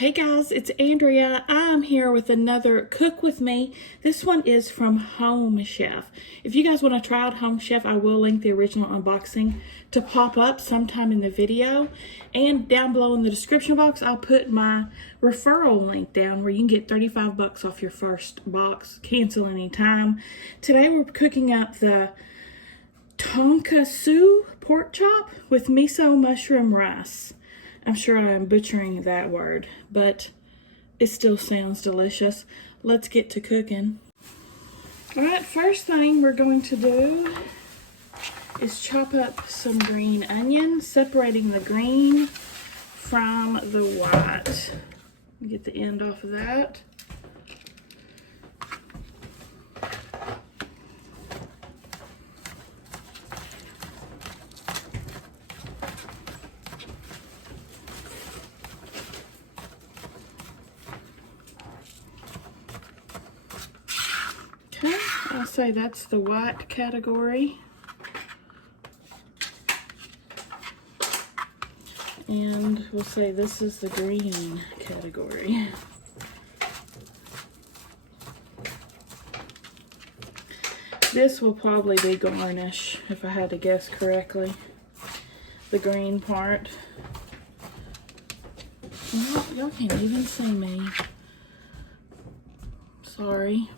Hey guys, it's Andrea. I'm here with another Cook With Me. This one is from Home Chef. If you guys want to try out Home Chef, I will link the original unboxing to pop up sometime in the video. And down below in the description box, I'll put my referral link down where you can get 35 bucks off your first box. Cancel anytime. Today we're cooking up the Tomkatsu pork chop with miso mushroom rice. I'm sure I'm butchering that word, but it still sounds delicious. Let's get to cooking. All right, first thing we're going to do is chop up some green onion, separating the green from the white. Get the end off of that. Okay, I'll say that's the white category. And we'll say this is the green category. This will probably be garnish, if I had to guess correctly. The green part. Well, y'all can't even see me. Sorry.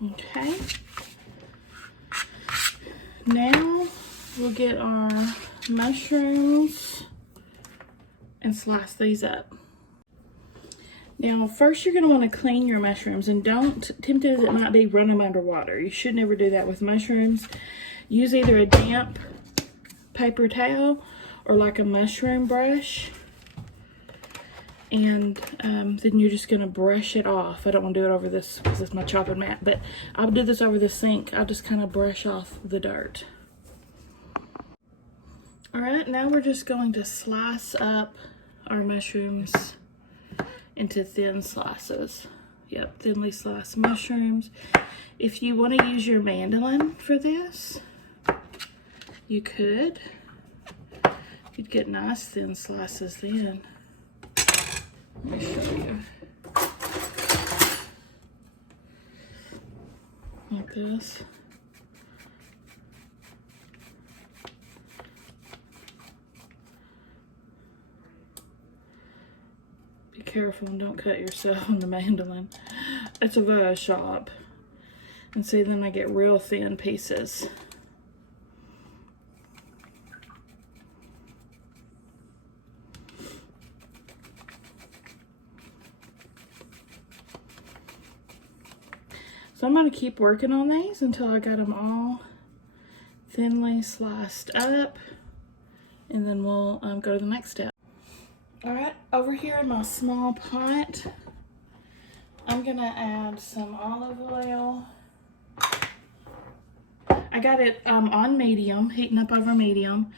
Okay, now we'll get our mushrooms and slice these up. Now first you're going to want to clean your mushrooms, and don't, tempted as it might be, run them under water. You should never do that with mushrooms. Use either a damp paper towel or like a mushroom brush. And then you're just going to brush it off. I don't want to do it over this because it's my chopping mat, but I'll do this over the sink. I'll just kind of brush off the dirt. All right, now we're just going to slice up our mushrooms into thin slices. Yep, thinly sliced mushrooms. If you want to use your mandolin for this, you could. You'd get nice thin slices then. Let me show you. Like this. Be careful and don't cut yourself on the mandolin. It's a very sharp. And see, then I get real thin pieces. So I'm going to keep working on these until I got them all thinly sliced up, and then we'll go to the next step. All right, over here in my small pot, I'm going to add some olive oil. I got it on medium, heating up over medium.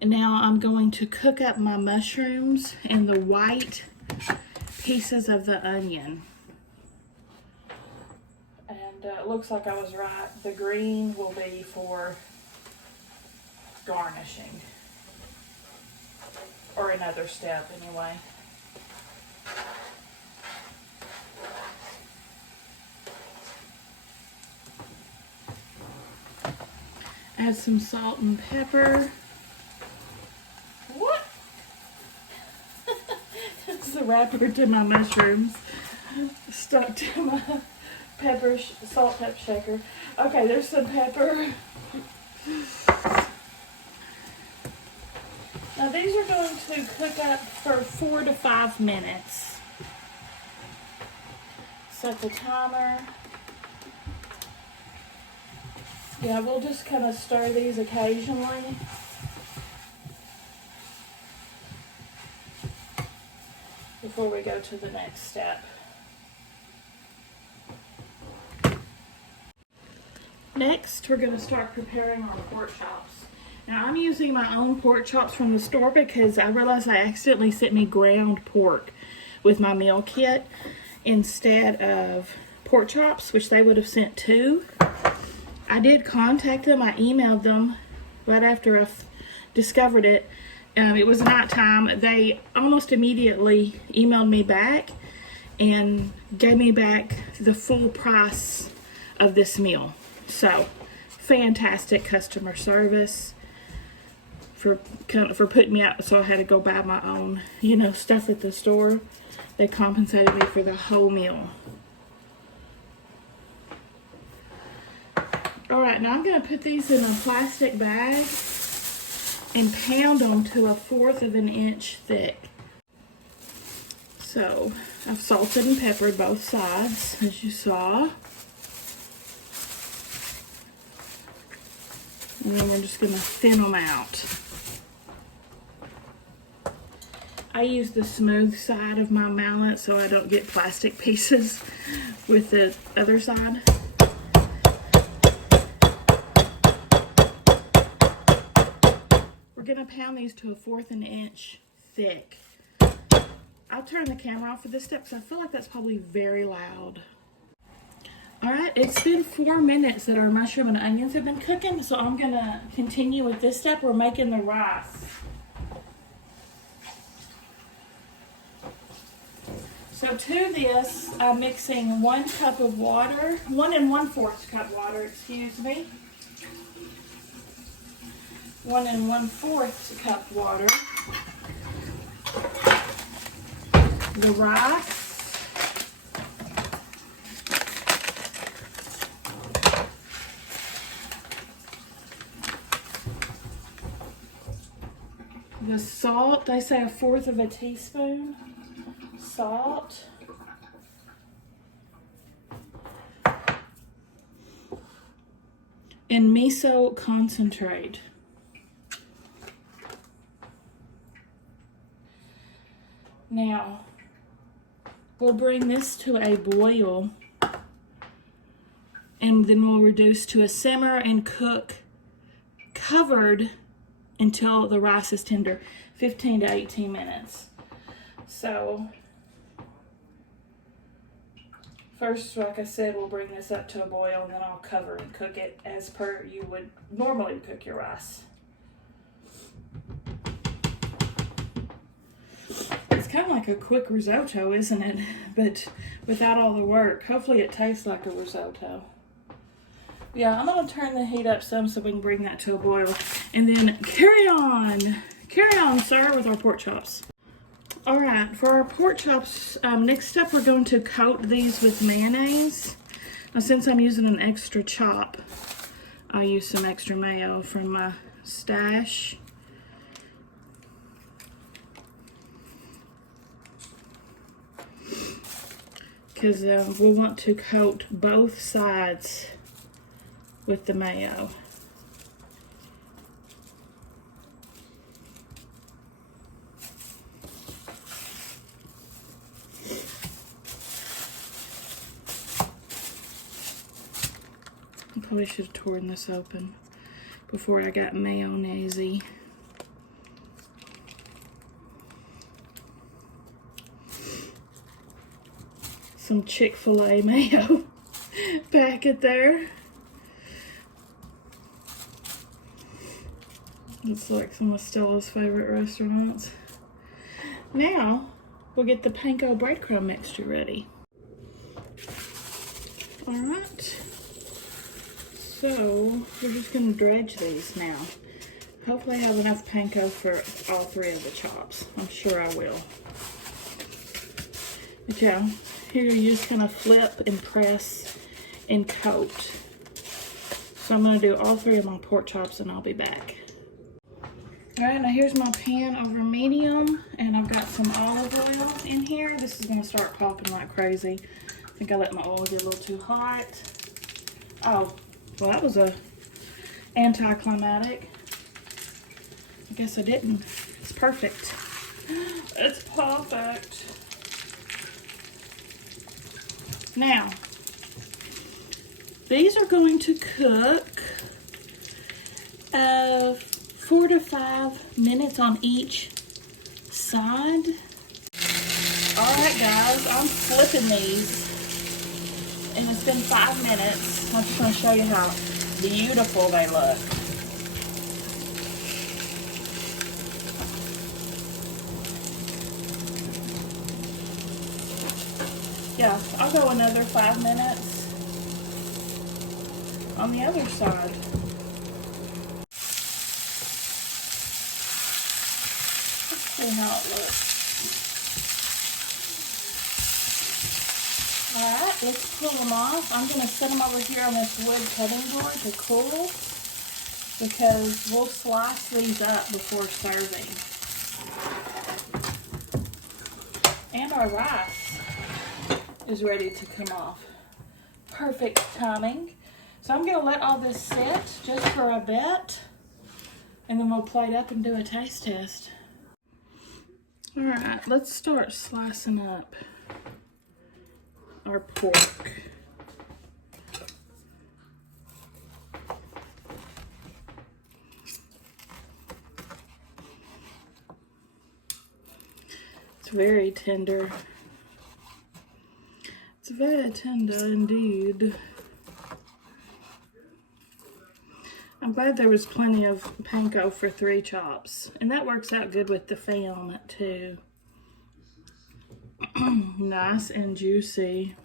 And now I'm going to cook up my mushrooms and the white pieces of the onion. It looks like I was right. The green will be for garnishing. Or another step anyway. Add some salt and pepper. What? That's the wrapper to my mushrooms. Stuck to my salt pepper shaker. Okay, there's some pepper. Now these are going to cook up for 4 to 5 minutes. Set the timer. Yeah, we'll just kind of stir these occasionally. Before we go to the next step. Next, we're going to start preparing our pork chops. Now, I'm using my own pork chops from the store because I realized I accidentally sent me ground pork with my meal kit. instead of pork chops, which they would have sent 2. I did contact them. I emailed them right after I discovered it. It was nighttime. They almost immediately emailed me back and gave me back the full price of this meal. So, fantastic customer service for putting me out, so I had to go buy my own, stuff at the store. They compensated me for the whole meal. All right, now I'm going to put these in a plastic bag and pound them to 1/4 of an inch thick. So, I've salted and peppered both sides, as you saw. And then we're just going to thin them out. I use the smooth side of my mallet so I don't get plastic pieces with the other side. We're going to pound these to 1/4 an inch thick. I'll turn the camera off for this step because I feel like that's probably very loud. Alright, it's been 4 minutes that our mushroom and onions have been cooking, so I'm going to continue with this step. We're making the rice. So to this, I'm mixing 1 cup of water, 1 1/4 cup water, excuse me. 1 1/4 cup water. The rice. The salt, they say 1/4 of a teaspoon. Salt. And miso concentrate. Now, we'll bring this to a boil and then we'll reduce to a simmer and cook covered until the rice is tender, 15 to 18 minutes. So, first, like I said, we'll bring this up to a boil and then I'll cover and cook it as per you would normally cook your rice. It's kind of like a quick risotto, isn't it? But without all the work. Hopefully it tastes like a risotto. Yeah, I'm going to turn the heat up some so we can bring that to a boil. And then carry on, sir, with our pork chops. Alright, for our pork chops, next up we're going to coat these with mayonnaise. Now since I'm using an extra chop, I'll use some extra mayo from my stash. Because we want to coat both sides with the mayo. I probably should have torn this open before I got mayonnaise-y. Some Chick-fil-A mayo packet there. It's like some of Stella's favorite restaurants. Now, we'll get the Panko breadcrumb mixture ready. Alright. So, we're just going to dredge these now. Hopefully I have enough Panko for all 3 of the chops. I'm sure I will. But yeah, here you just kind of flip and press and coat. So I'm going to do all 3 of my pork chops and I'll be back. Alright, now here's my pan over medium, and I've got some olive oil in here. This is going to start popping like crazy. I think I let my oil get a little too hot. Oh, well that was a anticlimactic. I guess I didn't. It's perfect. It's perfect. Now, these are going to cook 4 to 5 minutes on each side. Alright guys, I'm flipping these. And it's been 5 minutes. I'm just going to show you how beautiful they look. Yeah, I'll go another 5 minutes on the other side. Let's see how it looks. Alright, let's pull them off. I'm going to set them over here on this wood cutting board to cool because we'll slice these up before serving. And our rice is ready to come off. Perfect timing. So I'm going to let all this sit just for a bit and then we'll plate up and do a taste test. Alright, let's start slicing up our pork. It's very tender. It's very tender indeed. I'm glad there was plenty of panko for 3 chops, and that works out good with the film too. Nice and juicy.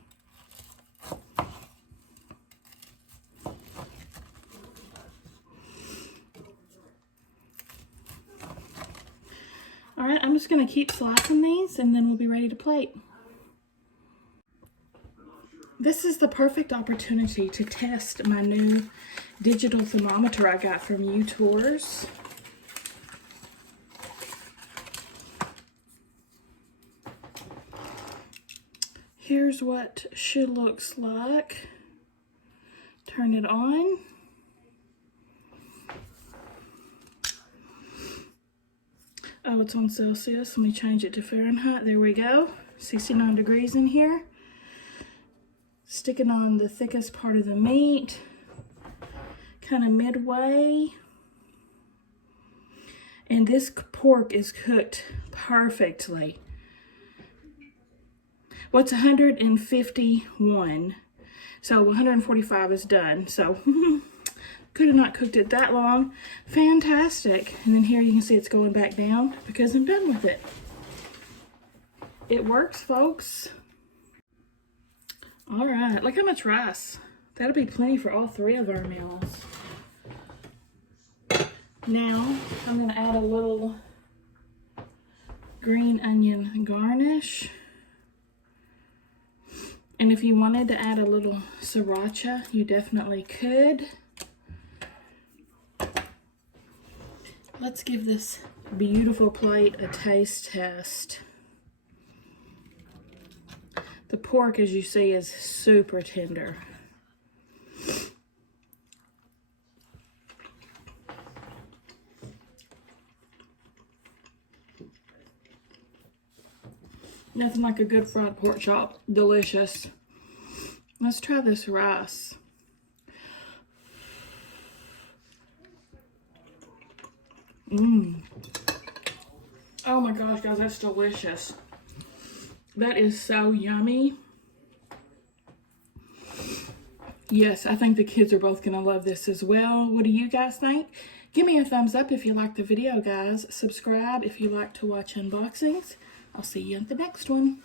Alright, I'm just going to keep slicing these and then we'll be ready to plate. This is the perfect opportunity to test my new digital thermometer I got from U-Tours. Here's what she looks like. Turn it on. Oh, it's on Celsius. Let me change it to Fahrenheit. There we go. 69 degrees in here. Sticking on the thickest part of the meat. Kind of midway. And this pork is cooked perfectly. Well, it's 151. So 145 is done. So could have not cooked it that long. Fantastic. And then here you can see it's going back down because I'm done with it. It works, folks. All right, look how much rice. That'll be plenty for all 3 of our meals. Now, I'm gonna add a little green onion garnish. And if you wanted to add a little sriracha, you definitely could. Let's give this beautiful plate a taste test. The pork, as you see, is super tender. Nothing like a good fried pork chop. Delicious. Let's try this rice. Oh my gosh, guys, that's delicious. That is so yummy. Yes, I think the kids are both gonna love this as well. What do you guys think? Give me a thumbs up if you liked the video, guys. Subscribe if you like to watch unboxings. I'll see you at the next one.